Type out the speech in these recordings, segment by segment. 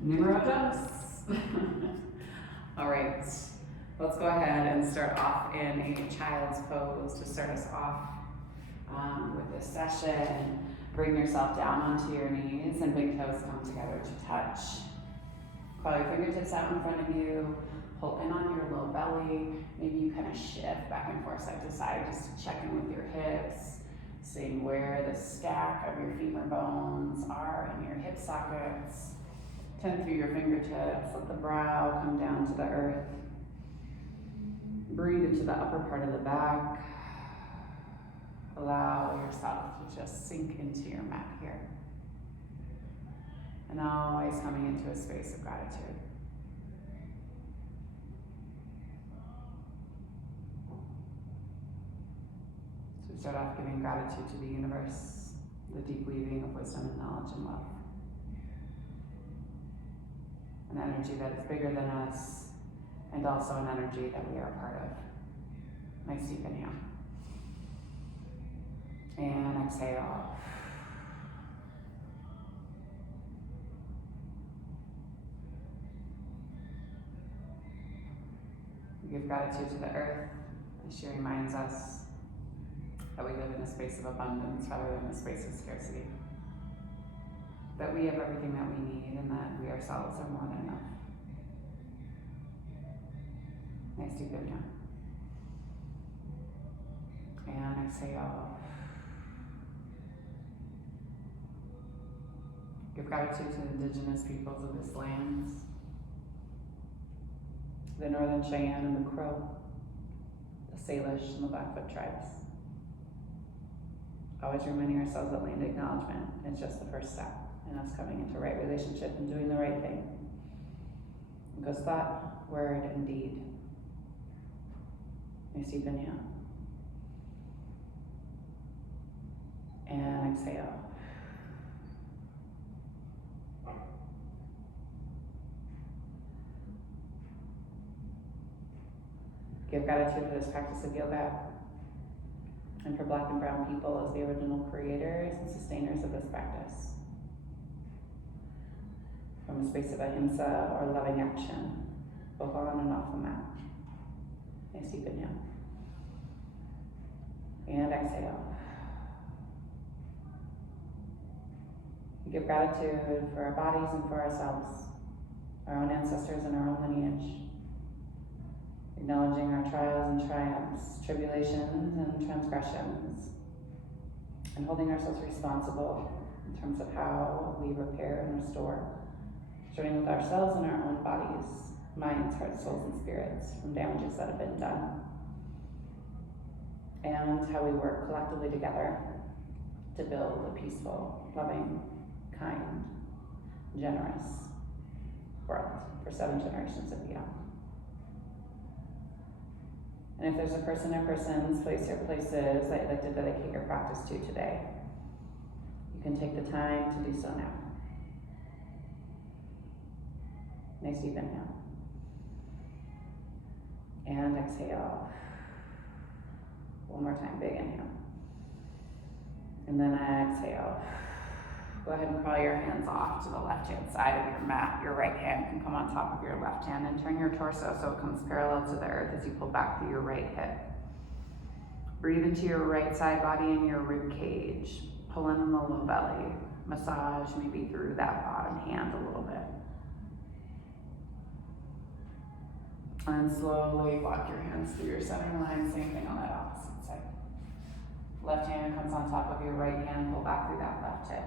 Numero dos. All right, let's go ahead and start off in a child's pose to start us off with this session. Bring yourself down onto your knees and big toes come together to touch. Claw your fingertips out in front of you. Pull in on your low belly. Maybe you kind of shift back and forth side to side just to check in with your hips. Seeing where the stack of your femur bones are in your hip sockets. Tend through your fingertips. Let the brow come down to the earth. Breathe into the upper part of the back. Allow yourself to just sink into your mat here. And always coming into a space of gratitude. So we start off giving gratitude to the universe, the deep weaving of wisdom and knowledge and love. An energy that is bigger than us, and also an energy that we are a part of. Nice deep inhale. And exhale. We give gratitude to the earth as she reminds us that we live in a space of abundance rather than a space of scarcity. That we have everything that we need and that we ourselves are more than enough. Nice deep inhale. And exhale. Give gratitude to the indigenous peoples of this land, the Northern Cheyenne and the Crow, the Salish and the Blackfoot tribes. Always reminding ourselves that land acknowledgement is just the first step in us coming into right relationship and doing the right thing. It goes thought, word, and deed. Nice deep inhale. And exhale. Give gratitude for this practice of yoga and for Black and Brown people as the original creators and sustainers of this practice. From a space of ahimsa or loving action, both on and off the mat. Nice deep inhale. And exhale. We give gratitude for our bodies and for ourselves, our own ancestors and our own lineage. Acknowledging our trials and triumphs, tribulations and transgressions, and holding ourselves responsible in terms of how we repair and restore, starting with ourselves and our own bodies, minds, hearts, souls, and spirits from damages that have been done, and how we work collectively together to build a peaceful, loving, kind, generous world for 7 generations and beyond. And if there's a person or persons, place or places that you'd like to dedicate your practice to today, you can take the time to do so now. Nice deep inhale. And exhale. One more time, big inhale. And then exhale. Go ahead and crawl your hands off to the left-hand side of your mat. Your right hand can come on top of your left hand and turn your torso so it comes parallel to the earth as you pull back through your right hip. Breathe into your right side body and your rib cage. Pull in on the low belly. Massage maybe through that bottom hand a little bit. And slowly walk your hands through your center line. Same thing on that opposite side. Left hand comes on top of your right hand. Pull back through that left hip.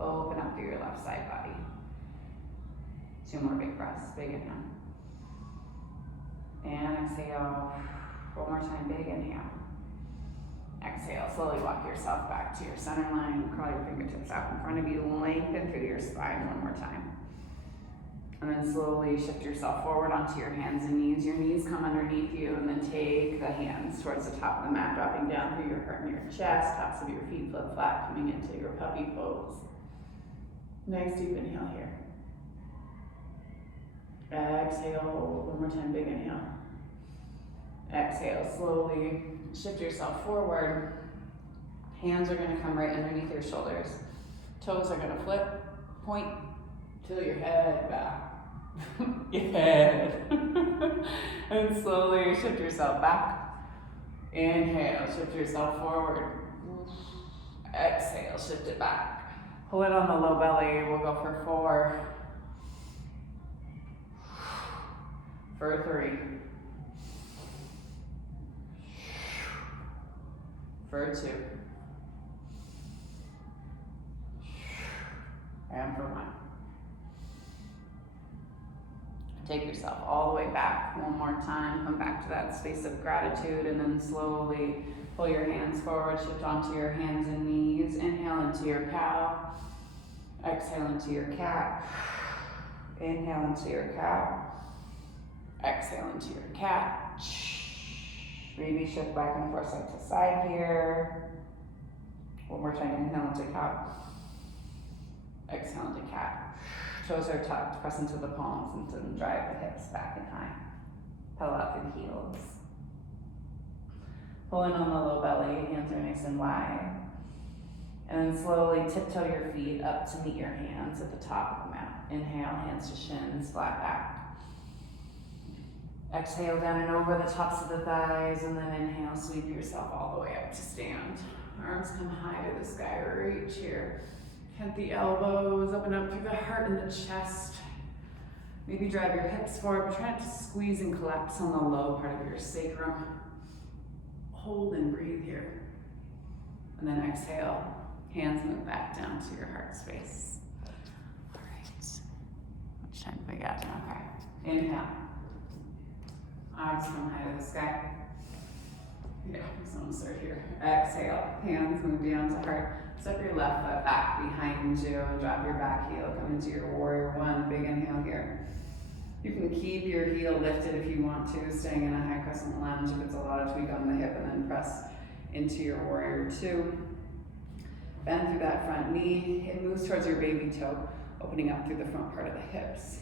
Open up through your left side body. 2 more big breaths, big inhale. And exhale. 1 more time, big inhale. Exhale, slowly walk yourself back to your center line. Crawl your fingertips out in front of you. Lengthen through your spine 1 more time. And then slowly shift yourself forward onto your hands and knees. Your knees come underneath you, and then take the hands towards the top of the mat, dropping down through your heart and your chest. Tops of your feet flip flat, coming into your puppy pose. Nice deep inhale here. Exhale, 1 more time, big inhale. Exhale, slowly shift yourself forward. Hands are going to come right underneath your shoulders. Toes are going to flip. point till your head back. Your head. And slowly shift yourself back. Inhale, shift yourself forward. Exhale, shift it back. Pull it on the low belly. We'll go for 4. For 3. For 2. And for 1. Take yourself all the way back one more time. Come back to that space of gratitude and then slowly pull your hands forward. Shift onto your hands and knees. Inhale into your cow. Exhale into your cat. Inhale into your cow. Exhale into your cat. Maybe shift back and forth side to side here. One more time. Inhale into cow. Exhale into cat. Toes are tucked. Press into the palms and then drive the hips back and high. Pedal out through the heels. Pulling on the low belly. Hands are nice and wide. And then slowly tiptoe your feet up to meet your hands at the top of the mat. Inhale, hands to shins, flat back. Exhale down and over the tops of the thighs, and then inhale, sweep yourself all the way up to stand. Arms come high to the sky, reach here. Hit the elbows, open up through the heart and the chest. Maybe drive your hips forward, but try not to squeeze and collapse on the low part of your sacrum. Hold and breathe here. And then exhale, hands move back down to your heart space. All right, much time we got? Okay, inhale. Arms come high to the sky. Yeah, someone start here. Exhale, hands move down to heart. Step your left foot back behind you and drop your back heel. Come into your warrior 1, big inhale here. You can keep your heel lifted if you want to, staying in a high crescent lunge if it's a lot of tweak on the hip, and then press into your warrior 2. Bend through that front knee. It moves towards your baby toe, opening up through the front part of the hips.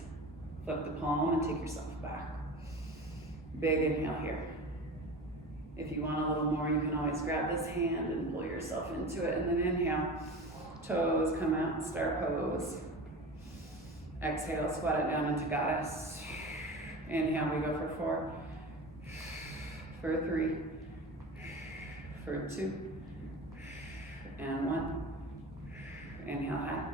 Flip the palm and take yourself back. Big inhale here. If you want a little more, you can always grab this hand and pull yourself into it, and then inhale. Toes come out, star pose. Exhale, squat it down into goddess. Inhale, we go for 4. For 3. For 2. And 1. Inhale high.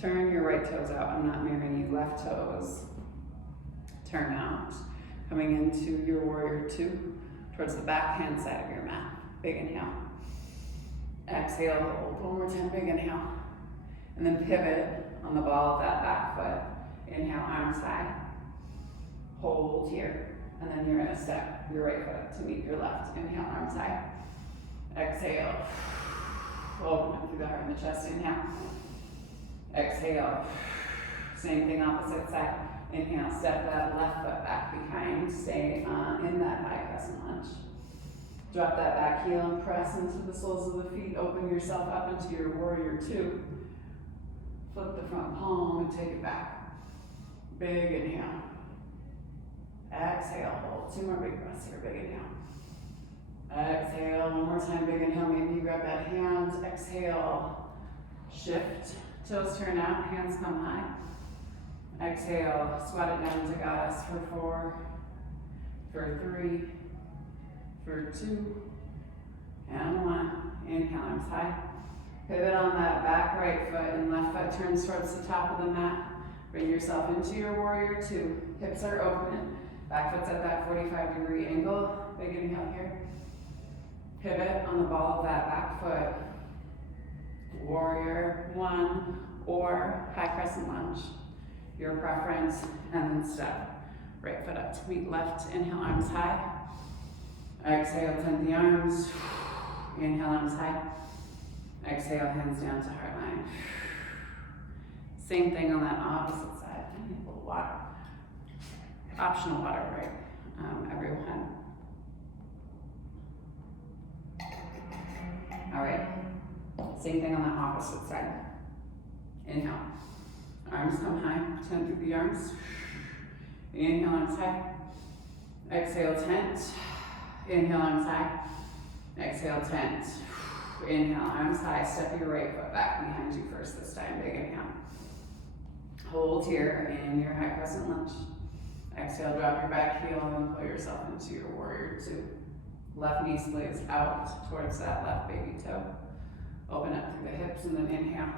Turn your right toes out. I'm not mirroring you. Left toes. Turn out. Coming into your warrior 2. Towards the back hand side of your mat. Big inhale. Exhale, hold. One more time, big inhale. And then pivot on the ball of that back foot. Inhale, arms high. Hold here. And then you're gonna step your right foot up to meet your left. Inhale, arms high. Exhale. Open up through the heart and the chest. Inhale. Exhale. Same thing, opposite side. Inhale, step that left foot back behind. Stay in that high crescent lunge. Drop that back heel and press into the soles of the feet. Open yourself up into your warrior 2. Flip the front palm and take it back. Big inhale. Exhale, hold. 2 more big breaths here. Big inhale. Exhale, one more time, big inhale. Maybe you grab that hand. Exhale, shift. Toes turn out, hands come high. Exhale, squat it down to goddess for 4, for 3, for 2, and 1. Inhale, arms high. Pivot on that back right foot and left foot turns towards the top of the mat. Bring yourself into your warrior 2. Hips are open. Back foot's at that 45-degree angle. Big inhale here. Pivot on the ball of that back foot. Warrior 1 or high crescent lunge. Your preference, and then step. Right foot up to meet left. Inhale, arms high. Exhale, tent the arms. Inhale, arms high. Exhale, hands down to heart line. Same thing on that opposite side. I need a little water. Optional water, right? Everyone. All right. Same thing on the opposite side. Inhale. Arms come high, tent through the arms. Inhale, arms high. Exhale, tent. Inhale, arms high. Exhale, tent. Inhale, arms high. Step your right foot back behind you first this time. Big inhale. Hold here in your high crescent lunge. Exhale, drop your back heel and pull yourself into your warrior two. Left knee splays out towards that left baby toe. Open up through the hips and then inhale.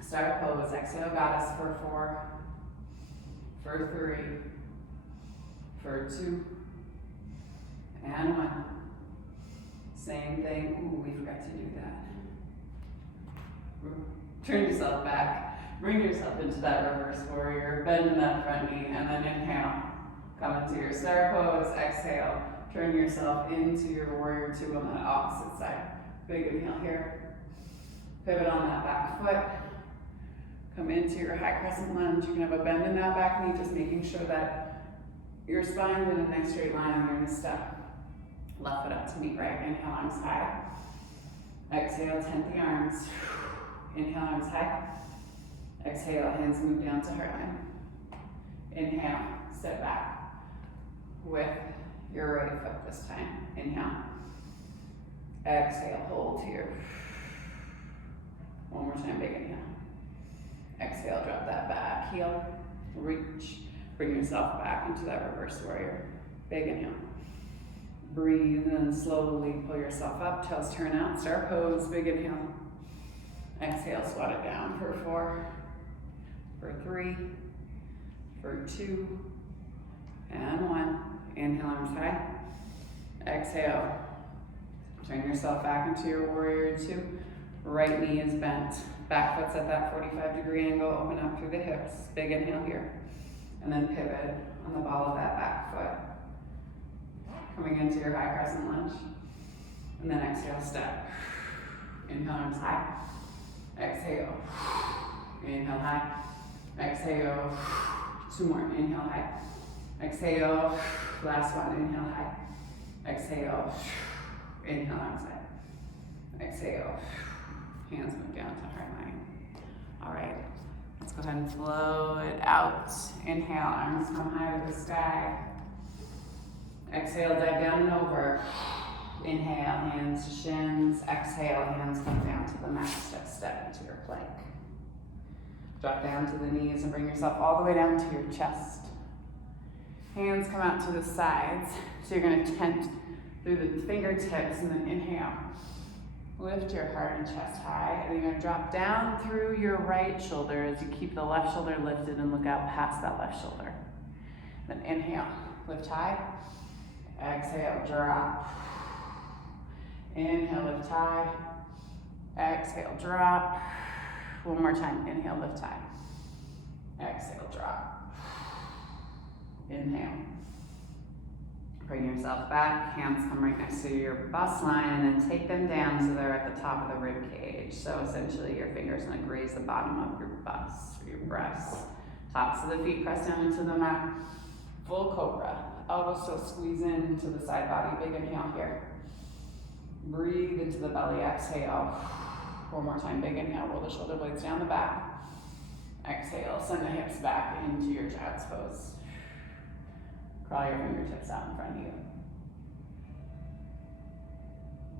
Start pose. Exhale, goddess for 4, for 3, for 2, and 1. Same thing. Ooh, we forgot to do that. Turn yourself back. Bring yourself into that reverse warrior. Bend in that front knee and then inhale. Come into your star pose. Exhale. Turn yourself into your warrior two on the opposite side. Big inhale here. Pivot on that back foot. Come into your high crescent lunge. You can have a bend in that back knee, just making sure that your spine's in a nice straight line and you're gonna step left foot up to meet right. Inhale, arms high. Exhale, tent the arms. Inhale, arms high. Exhale, hands move down to heart line. Inhale, step back with your right foot this time. Inhale. Exhale, hold here. One more time, big inhale. Exhale, drop that back heel. Reach. Bring yourself back into that reverse warrior. Big inhale. Breathe and slowly pull yourself up. Toes turn out. Star pose. Big inhale. Exhale, squat it down for 4, for 3, for 2, and 1. Inhale, arms high. Exhale. Turn yourself back into your warrior two. Right knee is bent. Back foot's at that 45-degree angle. Open up through the hips. Big inhale here. And then pivot on the ball of that back foot. Coming into your high crescent lunge. And then exhale, step. Inhale, arms high. Exhale. Inhale, high. Exhale. 2 more. Inhale, high. Exhale. Last one. Inhale, high. Exhale. Inhale, arms high. Exhale. Hands move down to heart line. All right. Let's go ahead and flow it out. Inhale, arms come high to the sky. Exhale, dive down and over. Inhale, hands to shins. Exhale, hands come down to the mat. Step into your plank. Drop down to the knees and bring yourself all the way down to your chest. Hands come out to the sides. So you're going to tent through the fingertips and then inhale. Lift your heart and chest high. And then you're going to drop down through your right shoulder as you keep the left shoulder lifted and look out past that left shoulder. Then inhale, lift high. Exhale, drop. Inhale, lift high. Exhale, drop. One more time. Inhale, lift high. Exhale, drop. Inhale. Bring yourself back. Hands come right next to your bust line and then take them down so they're at the top of the rib cage. So essentially your fingers going to graze the bottom of your bust, or your breasts. Tops of the feet press down into the mat. Full cobra. Elbows still squeeze in into the side body. Big inhale here. Breathe into the belly. Exhale. One more time. Big inhale. Roll the shoulder blades down the back. Exhale. Send the hips back into your child's pose. Crawl your fingertips out in front of you.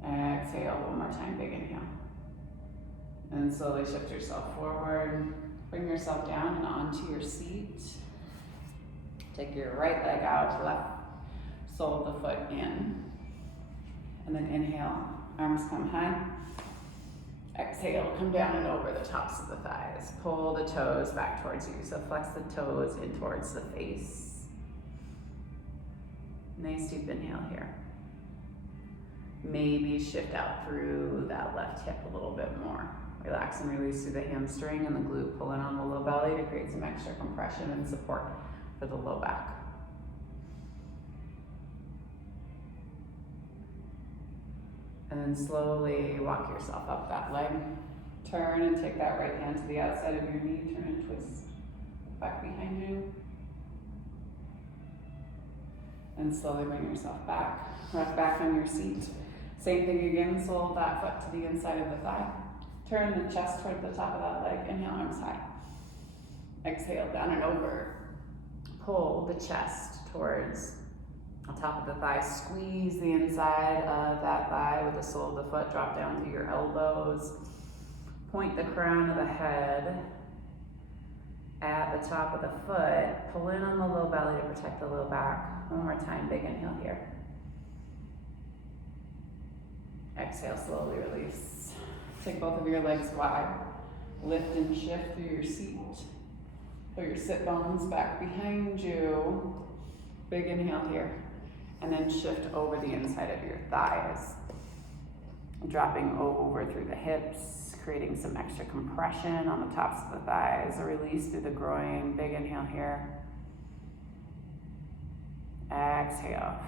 Exhale. One more time. Big inhale. And slowly shift yourself forward. Bring yourself down and onto your seat. Take your right leg out, left sole of the foot in. And then inhale, arms come high. Exhale, come down and over the tops of the thighs. Pull the toes back towards you. So flex the toes in towards the face. Nice deep inhale here. Maybe shift out through that left hip a little bit more. Relax and release through the hamstring and the glute. Pull in on the low belly to create some extra compression and support for the low back. And then slowly walk yourself up that leg. Turn and take that right hand to the outside of your knee. Turn and twist back behind you. And slowly bring yourself back. Rock back on your seat. Same thing again, sole of that foot to the inside of the thigh. Turn the chest toward the top of that leg. Inhale, arms high. Exhale, down and over. Pull the chest towards the top of the thigh. Squeeze the inside of that thigh with the sole of the foot. Drop down through your elbows. Point the crown of the head at the top of the foot, pull in on the low belly to protect the low back. One more time, big inhale here. Exhale, slowly release. Take both of your legs wide. Lift and shift through your seat. Pull your sit bones back behind you. Big inhale here. And then shift over the inside of your thighs. Dropping over through the hips, creating some extra compression on the tops of the thighs. A release through the groin. Big inhale here. Exhale.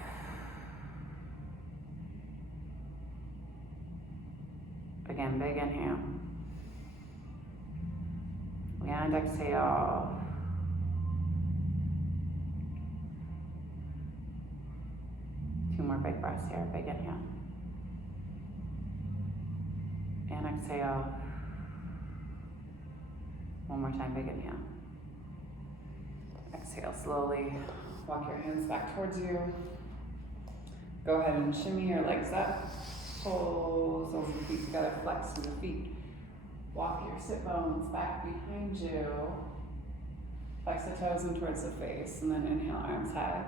Again, big inhale. And exhale. Two more big breaths here. Big inhale. And exhale. One more time, big inhale. Exhale, slowly walk your hands back towards you. Go ahead and shimmy your legs up. Pull soles of the feet together, flex through the feet. Walk your sit bones back behind you. Flex the toes in towards the face, and then inhale, arms high.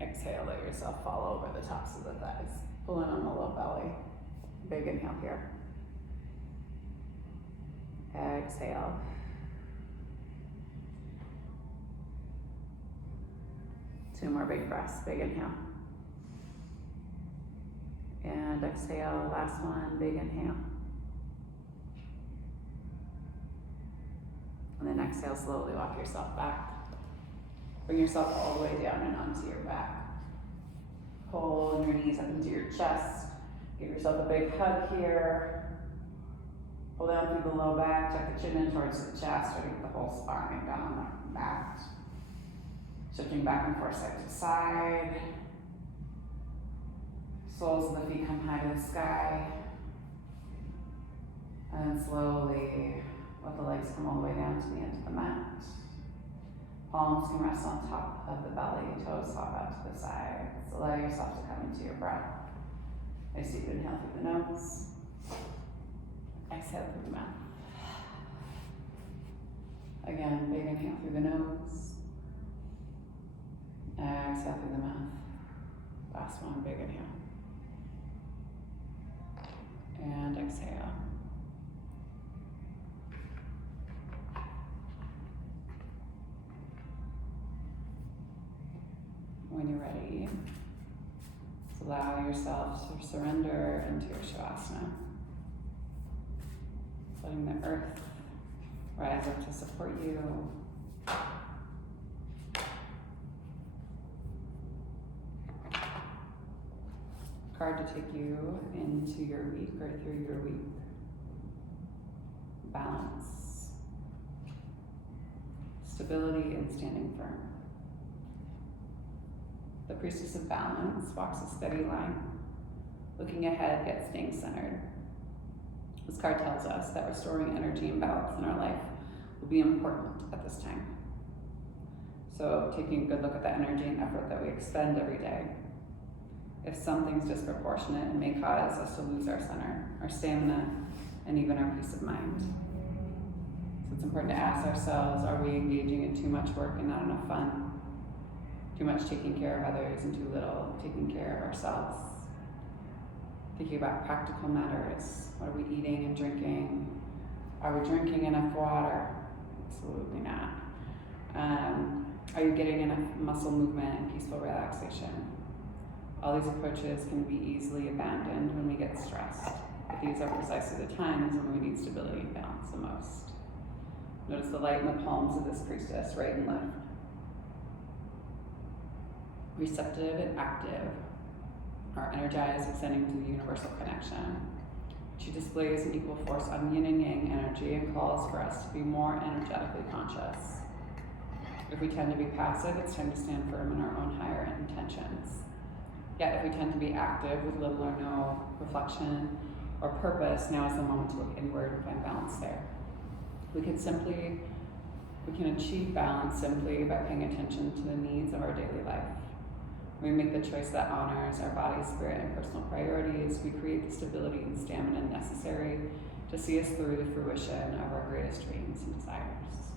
Exhale, let yourself fall over the tops of the thighs. Pull in on the low belly. Big inhale here. Exhale. Two more big breaths. Big inhale. And exhale. Last one. Big inhale. And then exhale, slowly walk yourself back. Bring yourself all the way down and onto your back. Pull your knees up into your chest. Give yourself a big hug here. Pull down through the low back, tuck the chin in towards the chest, try to get the whole spine down on the mat. Shifting back and forth side to side. Soles of the feet come high to the sky. And then slowly let the legs come all the way down to the end of the mat. Palms can rest on top of the belly, toes hop out to the side. So allow yourself to come into your breath. Nice deep inhale through the nose. Exhale through the mouth. Again, big inhale through the nose. Exhale through the mouth. Last one, big inhale. And exhale. When you're ready, allow yourself to surrender into your Shavasana. Letting the earth rise up to support you. Card to take you into your week or through your week. Balance. Stability and standing firm. The priestess of balance walks a steady line, looking ahead yet staying centered. This card tells us that restoring energy and balance in our life will be important at this time. So taking a good look at the energy and effort that we expend every day. If something's disproportionate, it may cause us to lose our center, our stamina, and even our peace of mind. So it's important to ask ourselves, are we engaging in too much work and not enough fun? Too much taking care of others and too little taking care of ourselves? Thinking about practical matters. What are we eating and drinking? Are we drinking enough water? Absolutely not. Are you getting enough muscle movement and peaceful relaxation? All these approaches can be easily abandoned when we get stressed, but these are precisely the times when we need stability and balance the most. Notice the light in the palms of this priestess, right and left. Receptive and active, are energized, extending to the universal connection. She displays an equal force on yin and yang energy and calls for us to be more energetically conscious. If we tend to be passive, it's time to stand firm in our own higher intentions. Yet if we tend to be active with little or no reflection or purpose, now is the moment to look inward and find balance there. We can achieve balance simply by paying attention to the needs of our daily life. When we make the choice that honors our body, spirit, and personal priorities, we create the stability and stamina necessary to see us through the fruition of our greatest dreams and desires.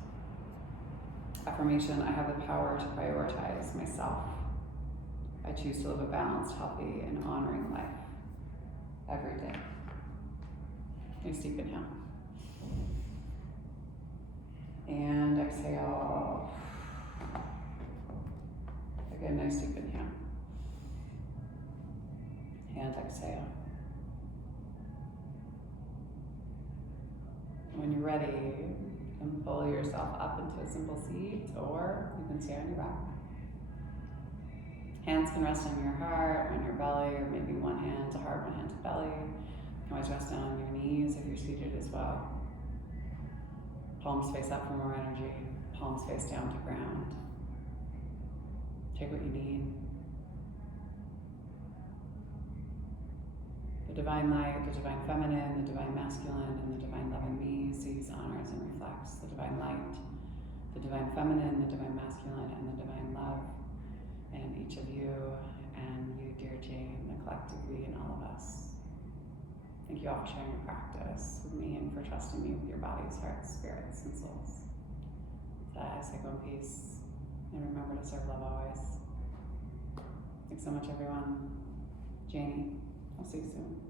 affirmation, I have the power to prioritize myself. I choose to live a balanced, healthy, and honoring life every day. Nice deep inhale. And exhale. Again, nice deep inhale. And exhale. When you're ready, you can pull yourself up into a simple seat, or you can stay on your back. Hands can rest on your heart, on your belly, or maybe one hand to heart, one hand to belly. You can always rest down on your knees if you're seated as well. Palms face up for more energy, palms face down to ground. Take what you need. The divine light, the divine feminine, the divine masculine, and the divine love in me sees, honors, and reflects the divine light, the divine feminine, the divine masculine, and the divine love in each of you, and you, dear Jane, the collective we and all of us. Thank you all for sharing your practice with me and for trusting me with your bodies, hearts, spirits, and souls. So I say go in peace, and remember to serve love always. Thanks so much, everyone. Janie, I'll see you soon.